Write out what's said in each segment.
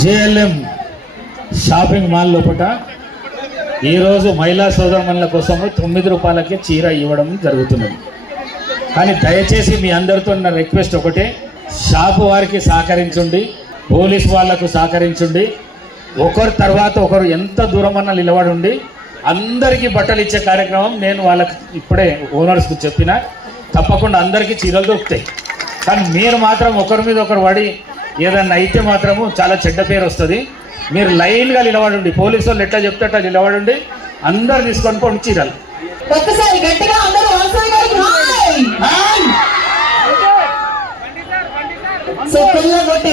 JLM shopping mall లోపల ఈరోజు మహిళా సోదరుల కోసము తొమ్మిది రూపాయలకి చీర ఇవ్వడం జరుగుతున్నది. కానీ దయచేసి మీ అందరితో నా రిక్వెస్ట్ ఒకటే షాపు వారికి సహకరించండి పోలీస్ వాళ్ళకు సహకరించండి. ఒకరు తర్వాత ఒకరు ఎంత దూరమన్నా నిలబడి ఉండి అందరికీ బట్టలు ఇచ్చే కార్యక్రమం నేను వాళ్ళకి ఇప్పుడే ఓనర్స్కి చెప్పిన తప్పకుండా అందరికీ చీరలు దొరుకుతాయి. కానీ మీరు మాత్రం ఒకరి మీద ఒకరు పడి ఏదన్నా అయితే మాత్రము చాలా చెడ్డ పేరు వస్తుంది. మీరు లైన్గా నిలబడండి. పోలీసు వాళ్ళు ఎట్లా చెప్తే అట్లా నిలబడండి. అందరు తీసుకొని పోండి చీరలు ఒక్కసారి గట్టిగా అందరూ సో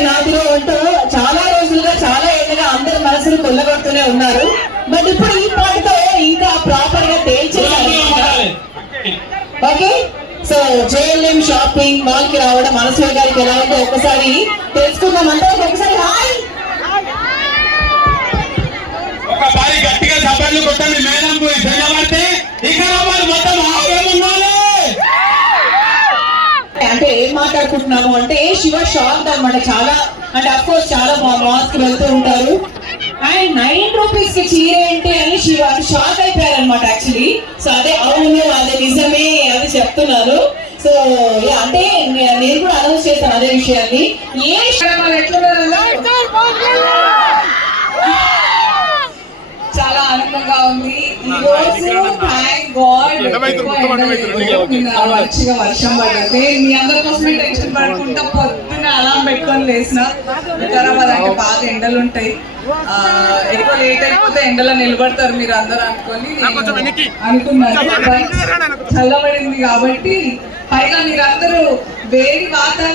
నాటిలో అంటూ చాలా రోజులుగా చాలా ఏళ్ళుగా అందరి మనసులు కొల్లగొడుతూనే ఉన్నారు. బట్ ఇప్పుడు సో జేఎల్ఎం షాపింగ్ మాల్కి రావడం మనసు గారికి ఎలా ఉందో ఒకసారి తెలుసుకుందాం. అందరం ఒకసారి హాయ్. ఒకసారి గట్టిగా చప్పట్లు కొట్టండి. మేడం పోయి ఇక్కడ మొత్తం అంటే ఏం మాట్లాడుకుంటున్నాము అంటే శివ షాక్ అన్నమాట. చాలా అంటే అఫ్ కోర్స్ చాలా మాల్స్కి వెళ్తూ ఉంటారు. అండ్ నైన్ రూపీస్కి చీర ఏంటి అని శివ షాక్ అయిపోయారు అనమాట యాక్చువల్లీ సో అదే అవును అదే నిజమే. అది చెప్తున్నారు సో అంటే నేను కూడా అనౌన్స్ చేస్తాను అదే విషయాన్ని. ఏ చాలా ఆనందంగా ఉంది. ఈ రోజు థ్యాంక్ గాడ్ మంచిగా వర్షం పడ్డది మీ అందరి కోసమే టెన్షన్ పడకుండా పొద్దున అలారం పెట్టుకొని లేసిన. వికారాబాద్ అంటే బాగా ఎండలు ఉంటాయి. ఎక్కువ లేట్ అయిపోతే ఎండలో నిలబడతారు మీరు అందరూ అనుకొని But చల్లబడింది కాబట్టి పైగా మీరందరూ వేడి వాతావరణం